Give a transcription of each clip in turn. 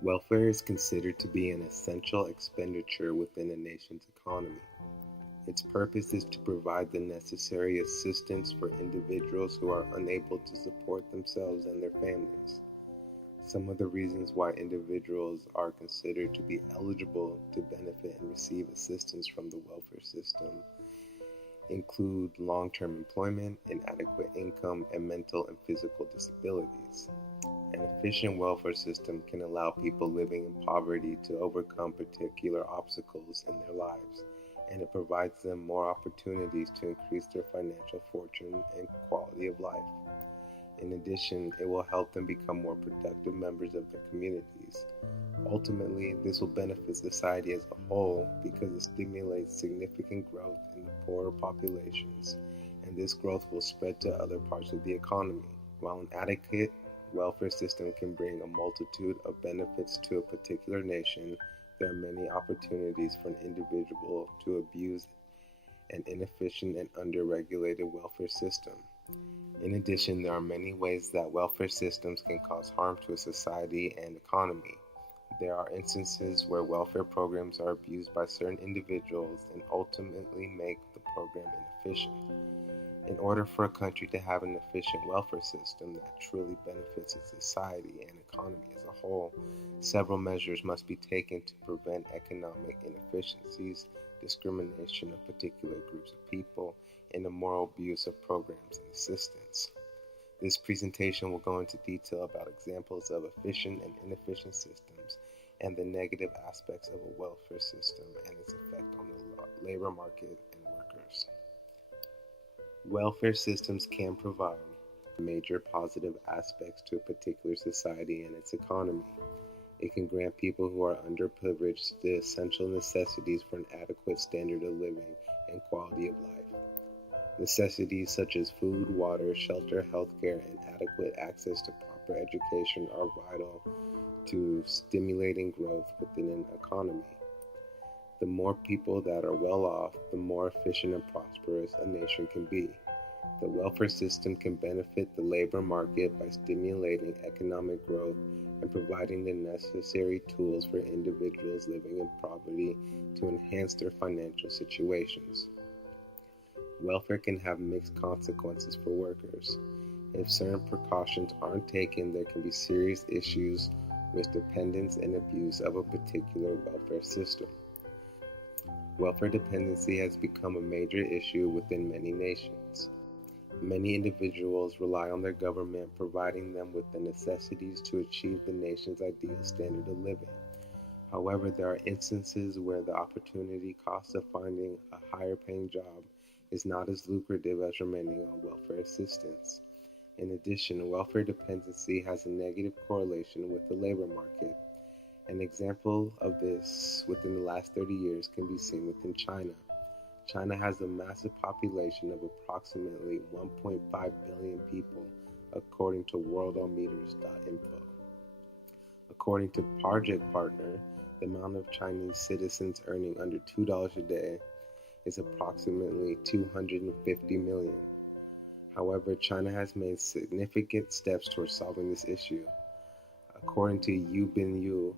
Welfare is considered to be an essential expenditure within a nation's economy. Its purpose is to provide the necessary assistance for individuals who are unable to support themselves and their families. Some of the reasons why individuals are considered to be eligible to benefit and receive assistance from the welfare system include long-term employment, inadequate income, and mental and physical disabilities. An efficient welfare system can allow people living in poverty to overcome particular obstacles in their lives, and it provides them more opportunities to increase their financial fortune and quality of life. In addition, it will help them become more productive members of their communities. Ultimately, this will benefit society as a whole because it stimulates significant growth in the poorer populations, and this growth will spread to other parts of the economy. While an adequate welfare system can bring a multitude of benefits to a particular nation, there are many opportunities for an individual to abuse an inefficient and under-regulated welfare system. In addition, there are many ways that welfare systems can cause harm to a society and economy. There are instances where welfare programs are abused by certain individuals and ultimately make the program inefficient. In order for a country to have an efficient welfare system that truly benefits its society and economy as a whole, several measures must be taken to prevent economic inefficiencies, discrimination of particular groups of people, and the moral abuse of programs and assistance. This presentation will go into detail about examples of efficient and inefficient systems and the negative aspects of a welfare system and its effect on the labor market and workers. Welfare systems can provide major positive aspects to a particular society and its economy. It can grant people who are underprivileged the essential necessities for an adequate standard of living and quality of life. Necessities such as food, water, shelter, healthcare, and adequate access to proper education are vital to stimulating growth within an economy. The more people that are well off, the more efficient and prosperous a nation can be. The welfare system can benefit the labor market by stimulating economic growth and providing the necessary tools for individuals living in poverty to enhance their financial situations. Welfare can have mixed consequences for workers. If certain precautions aren't taken, there can be serious issues with dependence and abuse of a particular welfare system. Welfare dependency has become a major issue within many nations. Many individuals rely on their government providing them with the necessities to achieve the nation's ideal standard of living. However, there are instances where the opportunity cost of finding a higher paying job is not as lucrative as remaining on welfare assistance. In addition, welfare dependency has a negative correlation with the labor market. An example of this within the last 30 years can be seen within China. China has a massive population of approximately 1.5 billion people, according to worldometers.info. According to Project Partner, the amount of Chinese citizens earning under $2 a day is approximately 250 million. However, China has made significant steps towards solving this issue. According to Yu Bin Yu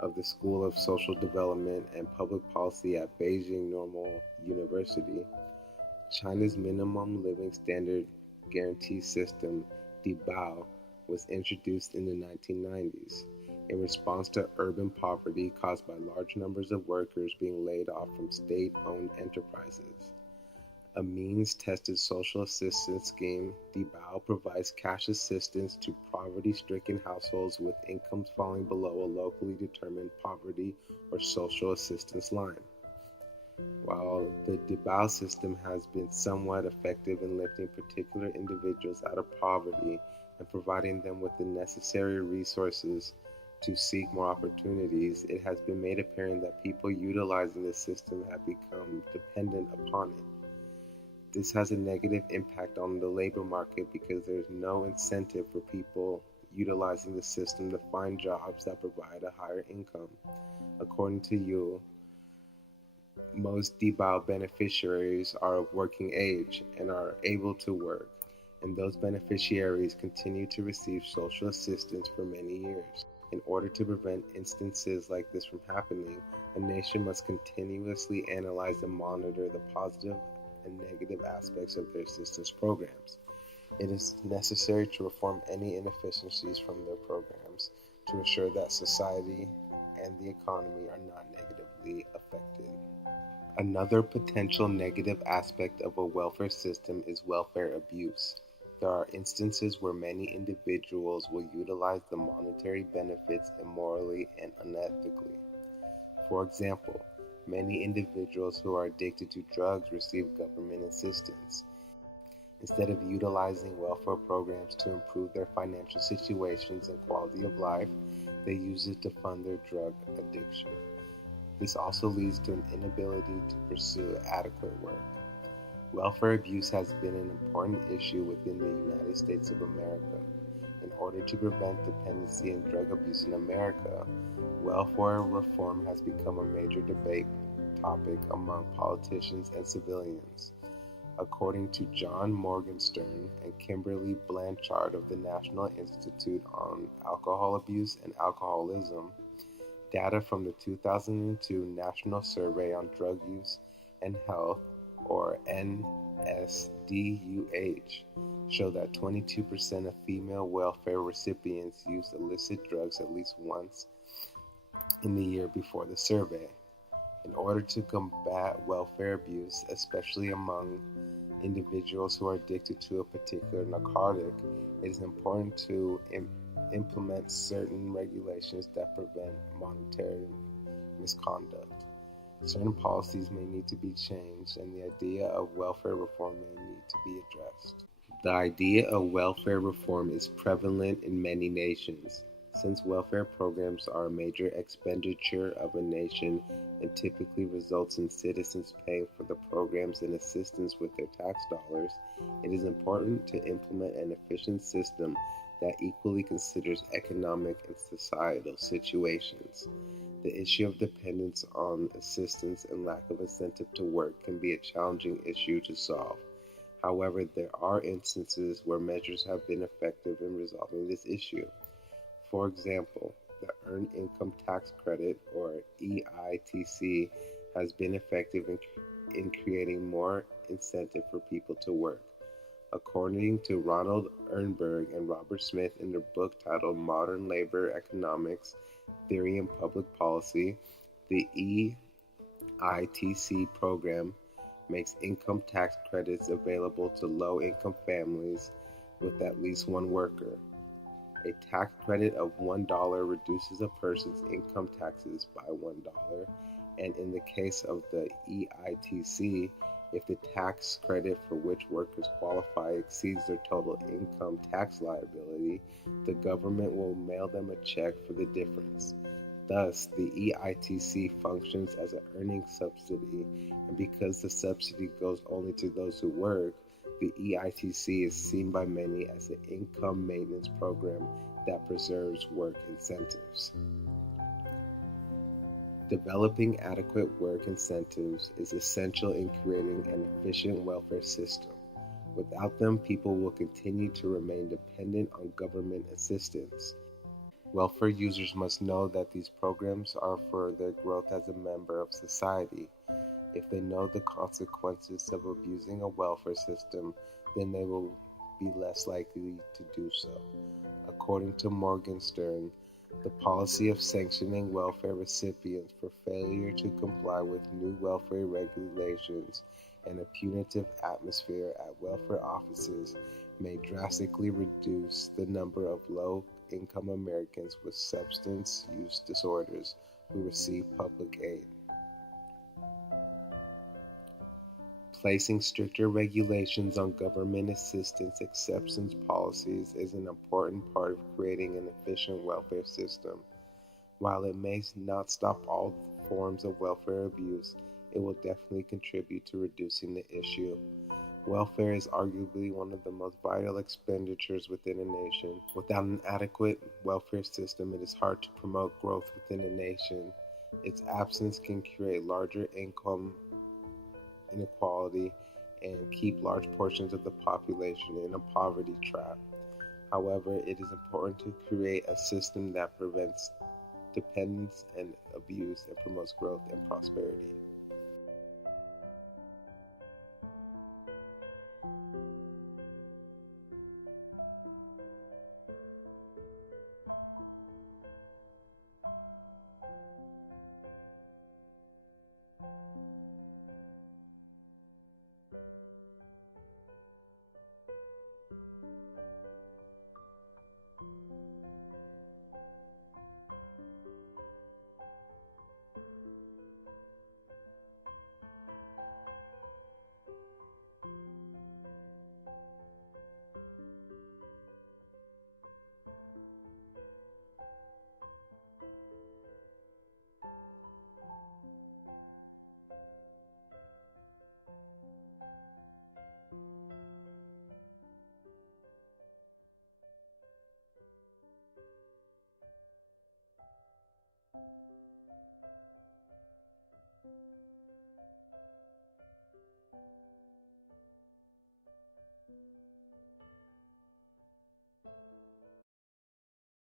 of the School of Social Development and Public Policy at Beijing Normal University, China's minimum living standard guarantee system, DBAO, was introduced in the 1990s in response to urban poverty caused by large numbers of workers being laid off from state-owned enterprises. A means-tested social assistance scheme, DBAO provides cash assistance to poverty-stricken households with incomes falling below a locally determined poverty or social assistance line. While the DBAO system has been somewhat effective in lifting particular individuals out of poverty and providing them with the necessary resources to seek more opportunities, it has been made apparent that people utilizing the system have become dependent upon it. This has a negative impact on the labor market because there's no incentive for people utilizing the system to find jobs that provide a higher income. According to Yu, most DBAO beneficiaries are of working age and are able to work. and those beneficiaries continue to receive social assistance for many years. In order to prevent instances like this from happening, a nation must continuously analyze and monitor the positive and negative aspects of their assistance programs. It is necessary to reform any inefficiencies from their programs to ensure that society and the economy are not negatively affected. Another potential negative aspect of a welfare system is welfare abuse. There are instances where many individuals will utilize the monetary benefits immorally and unethically. For example, many individuals who are addicted to drugs receive government assistance. Instead of utilizing welfare programs to improve their financial situations and quality of life, they use it to fund their drug addiction. This also leads to an inability to pursue adequate work. Welfare abuse has been an important issue within the United States of America. In order to prevent dependency and drug abuse in America, welfare reform has become a major debate topic among politicians and civilians. According to John Morgenstern and Kimberly Blanchard of the National Institute on Alcohol Abuse and Alcoholism, data from the 2002 National Survey on Drug Use and Health, or NSDUH, show that 22% of female welfare recipients used illicit drugs at least once in the year before the survey. In order to combat welfare abuse, especially among individuals who are addicted to a particular narcotic, it is important to implement certain regulations that prevent monetary misconduct. Certain policies may need to be changed, and the idea of welfare reform may need to be addressed. The idea of welfare reform is prevalent in many nations. Since welfare programs are a major expenditure of a nation and typically results in citizens paying for the programs and assistance with their tax dollars, it is important to implement an efficient system that equally considers economic and societal situations. The issue of dependence on assistance and lack of incentive to work can be a challenging issue to solve. However, there are instances where measures have been effective in resolving this issue. For example, the Earned Income Tax Credit, or EITC, has been effective in creating more incentive for people to work. According to Ronald Ernberg and Robert Smith in their book titled Modern Labor Economics, Theory and Public Policy, the EITC program makes income tax credits available to low-income families with at least one worker. A tax credit of $1 reduces a person's income taxes by $1, and in the case of the EITC, if the tax credit for which workers qualify exceeds their total income tax liability, the government will mail them a check for the difference. Thus, the EITC functions as an earning subsidy, and because the subsidy goes only to those who work, the EITC is seen by many as an income maintenance program that preserves work incentives. Developing adequate work incentives is essential in creating an efficient welfare system. Without them, people will continue to remain dependent on government assistance. Welfare users must know that these programs are for their growth as a member of society. If they know the consequences of abusing a welfare system, then they will be less likely to do so. According to Morgenstern, the policy of sanctioning welfare recipients for failure to comply with new welfare regulations and a punitive atmosphere at welfare offices may drastically reduce the number of low-income Americans with substance use disorders who receive public aid. Placing stricter regulations on government assistance acceptance policies is an important part of creating an efficient welfare system. While it may not stop all forms of welfare abuse, it will definitely contribute to reducing the issue. Welfare is arguably one of the most vital expenditures within a nation. Without an adequate welfare system, it is hard to promote growth within a nation. Its absence can create larger income inequality and keep large portions of the population in a poverty trap. However, it is important to create a system that prevents dependence and abuse and promotes growth and prosperity.